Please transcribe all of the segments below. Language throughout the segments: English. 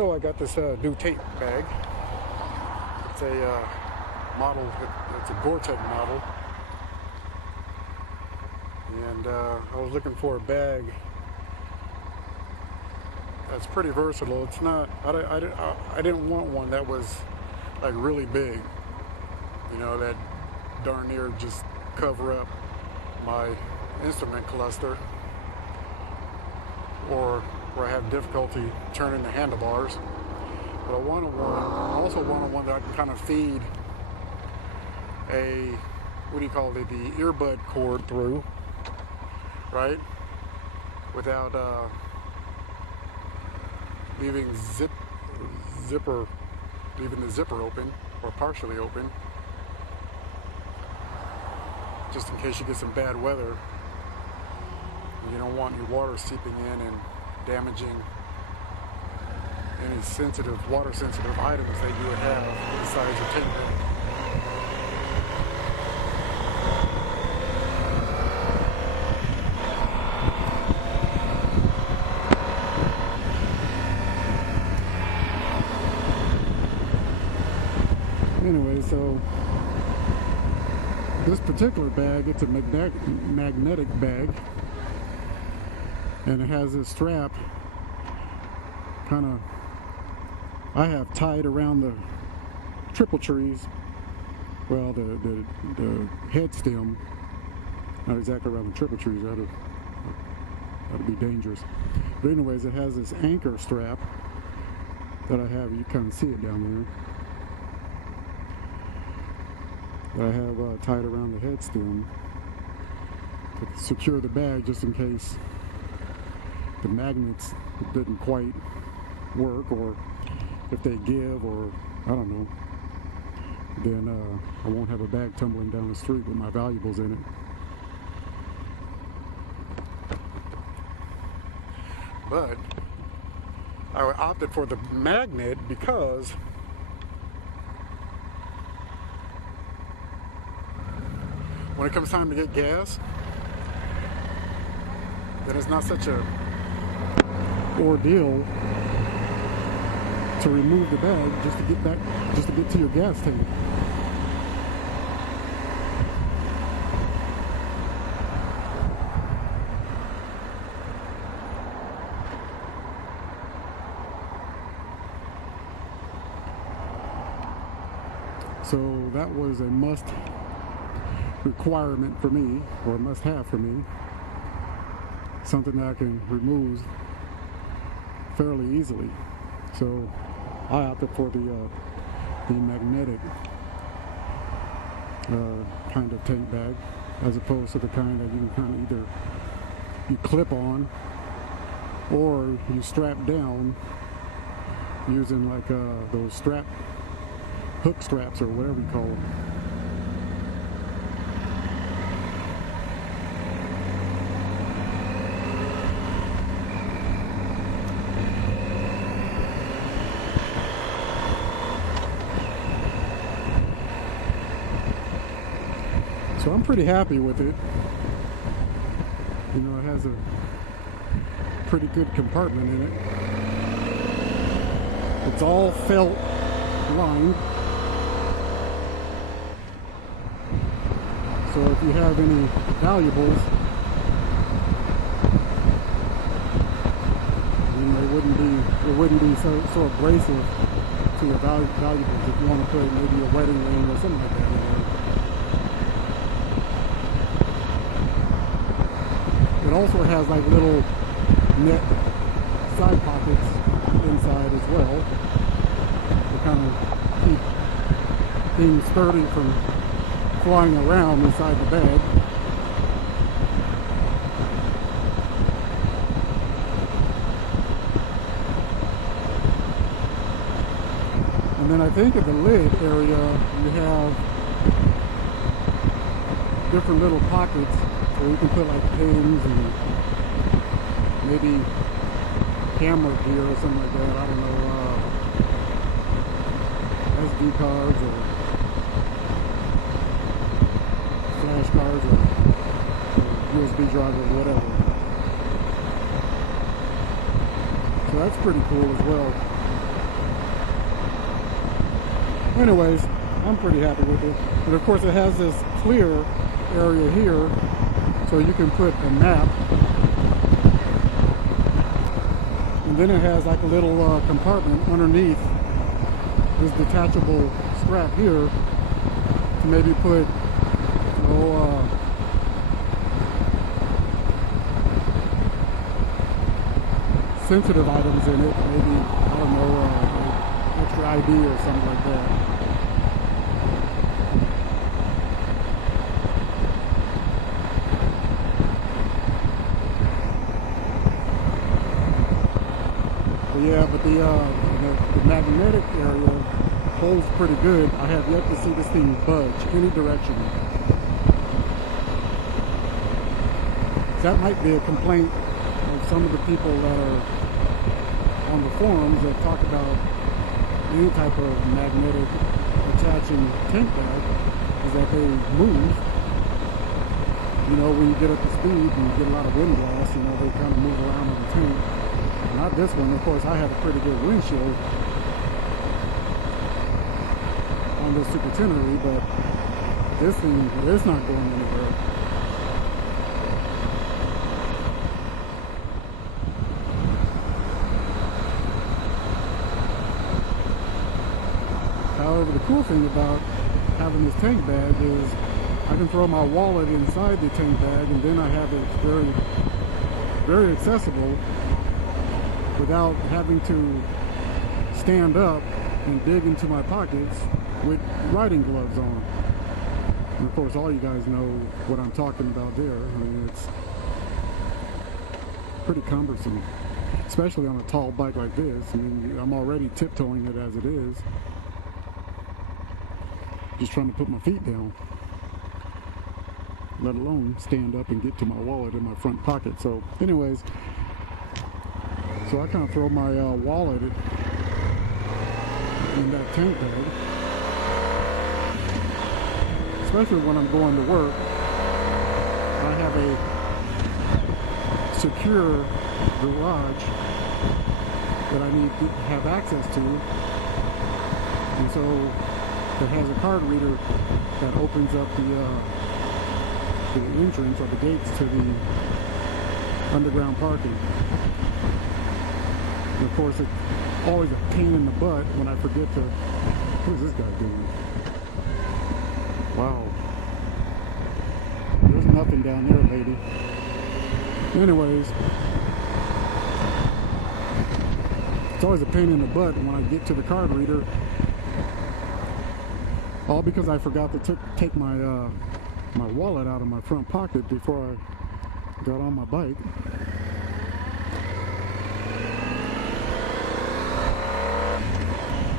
So I got this new tape bag. It's a model, it's a Cortech model. And I was looking for a bag that's pretty versatile. It's not, I didn't want one that was like really big, you know, that darn near just cover up my instrument cluster, or where I have difficulty turning the handlebars. But I also wanted one that I can kind of feed a, what do you call it, the earbud cord through, right? Without leaving the zipper open or partially open, just in case you get some bad weather. You don't want your water seeping in and damaging any water sensitive items that you would have inside your tape bag. Anyway, so this particular bag, it's a magnetic bag, and it has this strap kind of, I have tied around the triple trees, well, the head stem, not exactly around the triple trees, that'd be dangerous. But anyways, it has this anchor strap that I have, you kind of see it down there, that I have tied around the head stem to secure the bag, just in case the magnets didn't quite work, or if they give, or I don't know, then I won't have a bag tumbling down the street with my valuables in it. But I opted for the magnet because when it comes time to get gas, then it's not such a ordeal to remove the bag just to get to your gas tank. So that was a must requirement for me, or a must have for me, something that I can remove fairly easily. So I opted for the magnetic kind of tank bag, as opposed to the kind that you can kind of either you clip on or you strap down using like those hook straps, or whatever you call them. So I'm pretty happy with it. You know, it has a pretty good compartment in it. It's all felt lined. So if you have any valuables, then it wouldn't be so abrasive to your valuables if you want to put maybe a wedding ring or something like that in there. It also has like little net side pockets inside as well to kind of keep things sturdy from flying around inside the bag. And then I think at the lid area you have different little pockets where you can put like pins and maybe camera gear or something like that. I don't know, SD cards or flash cards or USB drive or whatever. So that's pretty cool as well. anyways, I'm pretty happy with it. And of course it has this clear area here, so you can put a map. And then it has like a little compartment underneath this detachable strap here to maybe put, sensitive items in it, maybe, I don't know, extra ID or something like that. But yeah, but the magnetic area holds pretty good. I have yet to see this thing budge any direction. That might be a complaint of some of the people that are on the forums that talk about any type of magnetic attaching tank bag, is that they move. You know, when you get up to speed and you get a lot of wind blast, you know, they kind of move around in the tank. Not this one, of course. I have a pretty good windshield on this Super Tenere, but this thing is not going anywhere. However, the cool thing about having this tank bag is I can throw my wallet inside the tank bag, and then I have it very, very accessible without having to stand up and dig into my pockets with riding gloves on. And of course, all you guys know what I'm talking about there. I mean, it's pretty cumbersome, especially on a tall bike like this. I mean, I'm already tiptoeing it as it is. Just trying to put my feet down, let alone stand up and get to my wallet in my front pocket. So anyways, so I kind of throw my wallet in that tank bag, especially when I'm going to work. I have a secure garage that I need to have access to, and so it has a card reader that opens up the entrance or the gates to the underground parking. And of course, it's always a pain in the butt when I forget to. What is this guy doing? Wow. There's nothing down there, lady. Anyways, it's always a pain in the butt when I get to the card reader. All because I forgot to take my my wallet out of my front pocket before I got on my bike.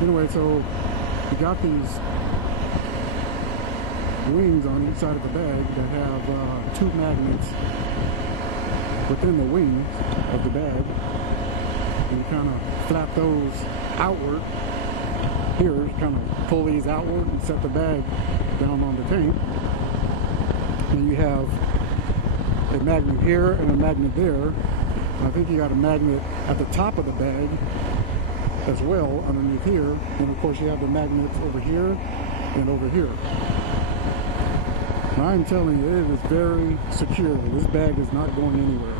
Anyway, so we got these wings on each side of the bag that have two magnets within the wings of the bag, and you kind of flap those outward. Here, kind of pull these outward and set the bag down on the tank, and you have a magnet here and a magnet there. I think you got a magnet at the top of the bag as well underneath here, and of course you have the magnets over here and over here. And I'm telling you, it is very secure. This bag is not going anywhere.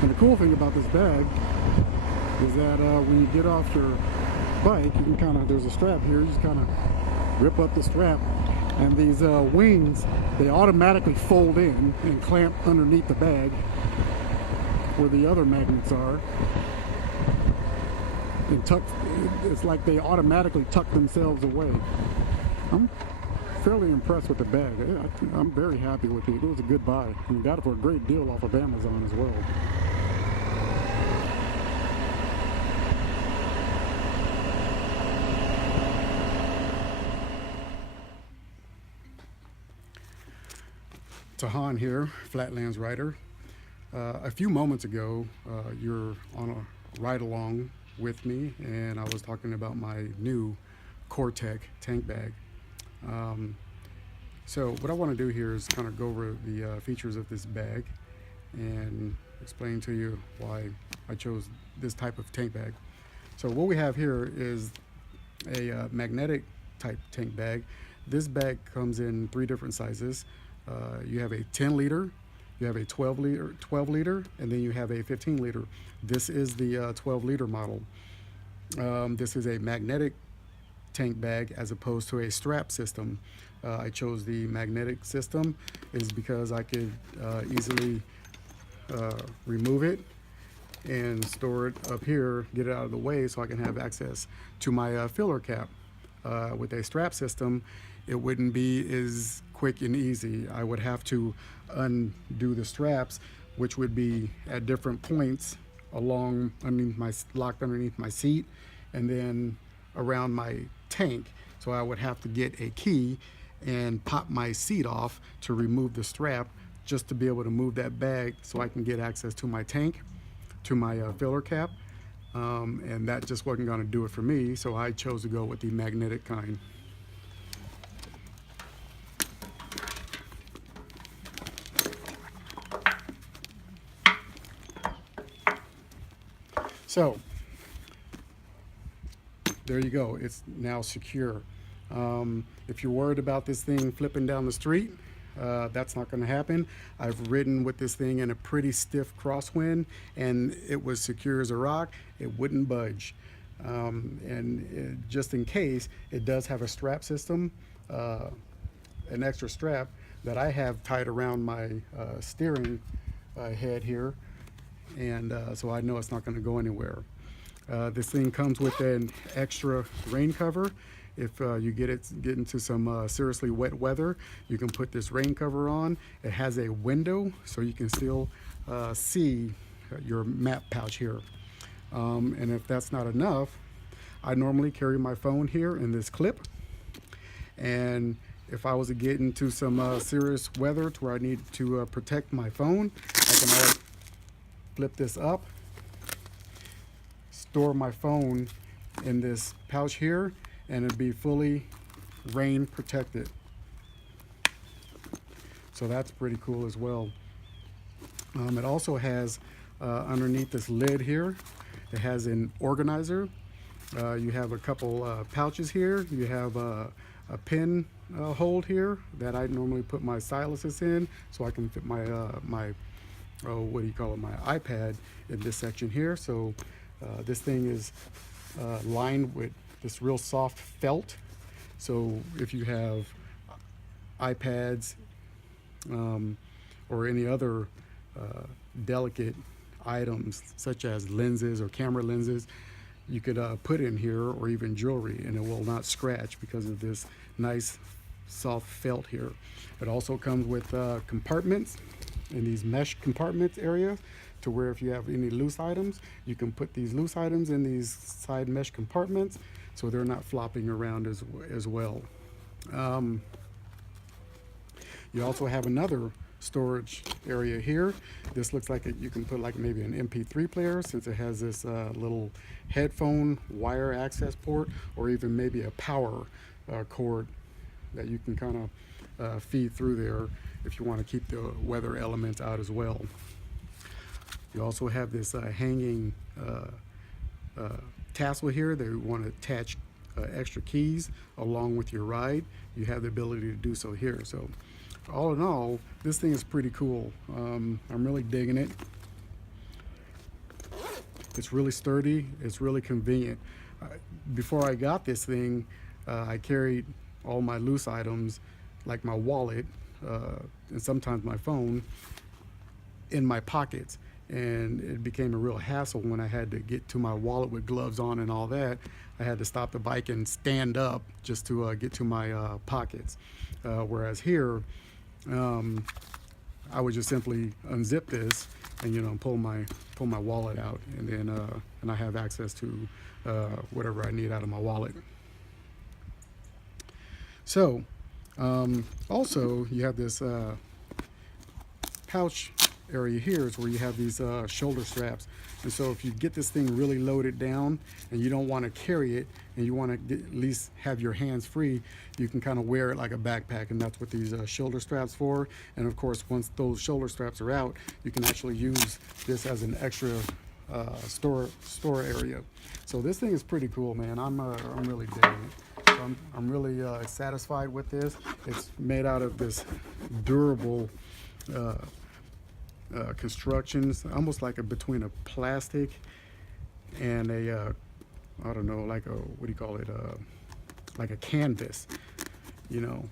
And the cool thing about this bag is that when you get off your bike, you can kind of, there's a strap here, you just kind of rip up the strap, and these wings, they automatically fold in and clamp underneath the bag where the other magnets are, and tuck. It's like they automatically tuck themselves away. I'm fairly impressed with the bag. I'm very happy with it. It was a good buy, and got it for a great deal off of Amazon as well. Tahan here, Flatlands Rider. A few moments ago, you're on a ride along with me, and I was talking about my new Cortech Tank Bag. So what I want to do here is kind of go over the features of this bag and explain to you why I chose this type of tank bag. So what we have here is a magnetic type tank bag. This bag comes in 3 different sizes. You have a 10 liter, you have a 12 liter, and then you have a 15 liter. This is the 12 liter model. This is a magnetic tank bag as opposed to a strap system. I chose the magnetic system is because I could easily remove it and store it up here, get it out of the way so I can have access to my filler cap. With a strap system, it wouldn't be as quick and easy. I would have to undo the straps, which would be at different points along locked underneath my seat and then around my tank. So I would have to get a key and pop my seat off to remove the strap just to be able to move that bag so I can get access to my tank, to my filler cap. And that just wasn't going to do it for me, so I chose to go with the magnetic kind. So there you go, it's now secure. If you're worried about this thing flipping down the street, that's not going to happen. I've ridden with this thing in a pretty stiff crosswind and it was secure as a rock. It wouldn't budge. Just in case, it does have a strap system, an extra strap that I have tied around my steering head here, and so I know it's not going to go anywhere. This thing comes with an extra rain cover. If you get into some seriously wet weather, you can put this rain cover on. It has a window so you can still see your map pouch here. And if that's not enough, I normally carry my phone here in this clip. And if I was to get into some serious weather to where I need to protect my phone, I can always flip this up, store my phone in this pouch here, and it'd be fully rain protected. So that's pretty cool as well. It also has underneath this lid here, it has an organizer. You have a couple pouches here. You have a pen hold here that I normally put my styluses in, so I can fit my my iPad in this section here. So this thing is lined with this real soft felt. So if you have iPads or any other delicate items such as lenses or camera lenses, you could put in here, or even jewelry, and it will not scratch because of this nice soft felt here. It also comes with compartments in these mesh compartments area, to where if you have any loose items, you can put these loose items in these side mesh compartments so they're not flopping around as well. You also have another storage area here. This looks like you can put like maybe an MP3 player, since it has this little headphone wire access port, or even maybe a power cord that you can kind of feed through there if you want to keep the weather elements out as well. You also have this hanging tassel here that you want to attach extra keys along with your ride. You have the ability to do so here. So all in all, this thing is pretty cool. I'm really digging it. It's really sturdy. It's really convenient. Before I got this thing, I carried all my loose items, like my wallet and sometimes my phone, in my pockets. And it became a real hassle when I had to get to my wallet with gloves on and all that. I had to stop the bike and stand up just to get to my pockets. Whereas here, I would just simply unzip this and pull my wallet out, and then and I have access to whatever I need out of my wallet. So also you have this pouch area here is where you have these shoulder straps. And so if you get this thing really loaded down and you don't want to carry it and you want to at least have your hands free, you can kind of wear it like a backpack, and that's what these shoulder straps for. And of course, once those shoulder straps are out, you can actually use this as an extra store area. So this thing is pretty cool, man. I'm really digging it. So I'm really satisfied with this. It's made out of this durable constructions, almost like between a plastic and a I don't know, like a, what do you call it, like a canvas, you know.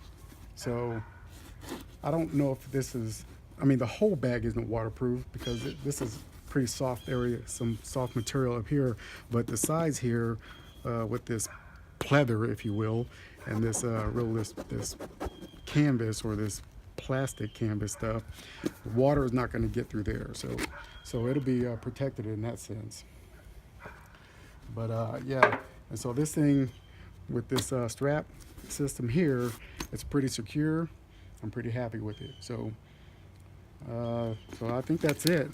So I don't know if this is, I mean, the whole bag isn't waterproof because this is pretty soft area, some soft material up here, but the sides here with this pleather, if you will, and this this canvas or this plastic canvas stuff, water is not going to get through there, so it'll be protected in that sense. But yeah, and so this thing with this strap system here, it's pretty secure. I'm pretty happy with it. So I think that's it.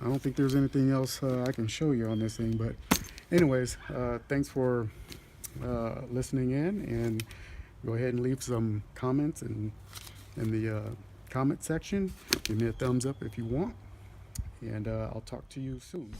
I don't think there's anything else I can show you on this thing, but anyways, thanks for listening in, and go ahead and leave some comments in the comment section. Give me a thumbs up if you want, and I'll talk to you soon.